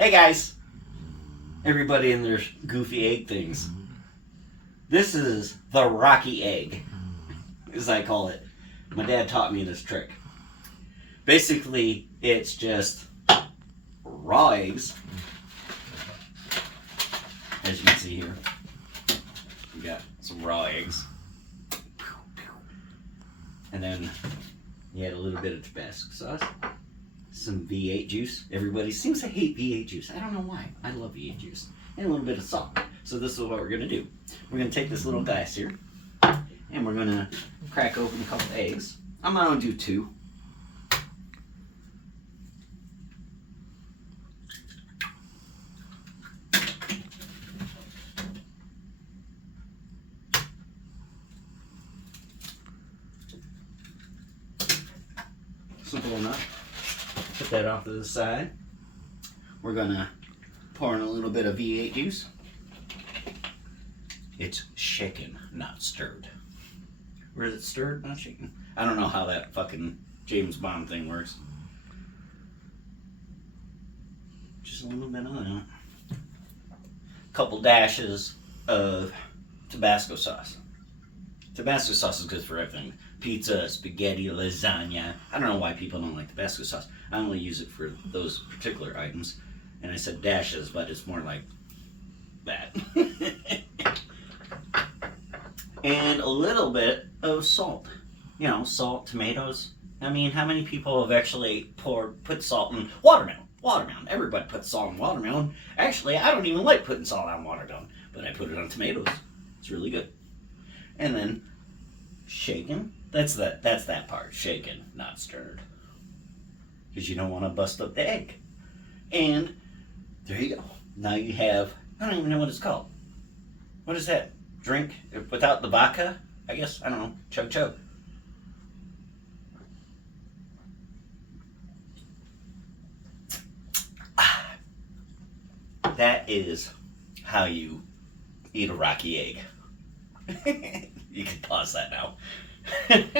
Hey guys, everybody and their goofy egg things. This is the Rocky egg, as I call it. My dad taught me this trick. Basically, it's just raw eggs. As you can see here, we got some raw eggs. And then you add a little bit of Tabasco sauce, some V8 juice. Everybody seems to hate V8 juice. I don't know why. I love V8 juice. And a little bit of salt. So this is what we're going to do. We're going to take this little glass here, and we're going to crack open a couple eggs. I'm going to do 2. Simple enough. Put that off to the side. We're gonna pour in a little bit of V8 juice. It's shaken, not stirred. Or is it stirred, not shaken? I don't know how that fucking James Bond thing works. Just a little bit of that. Couple dashes of Tabasco sauce. Tabasco sauce is good for everything. Pizza, spaghetti, lasagna. I don't know why people don't like Tabasco sauce. I only use it for those particular items. And I said dashes, but it's more like that. And a little bit of salt. You know, salt, tomatoes. I mean, how many people have actually put salt in watermelon? Watermelon. Everybody puts salt in watermelon. Actually, I don't even like putting salt on watermelon, but I put it on tomatoes. It's really good. And then shaken. That's that part. Shaken, not stirred. Because you don't want to bust up the egg. And there you go. Now you have, I don't even know what it's called. What is that? Drink without the vodka? I guess, I don't know. Chug chug. That is how you eat a Rocky egg. You can pause that now.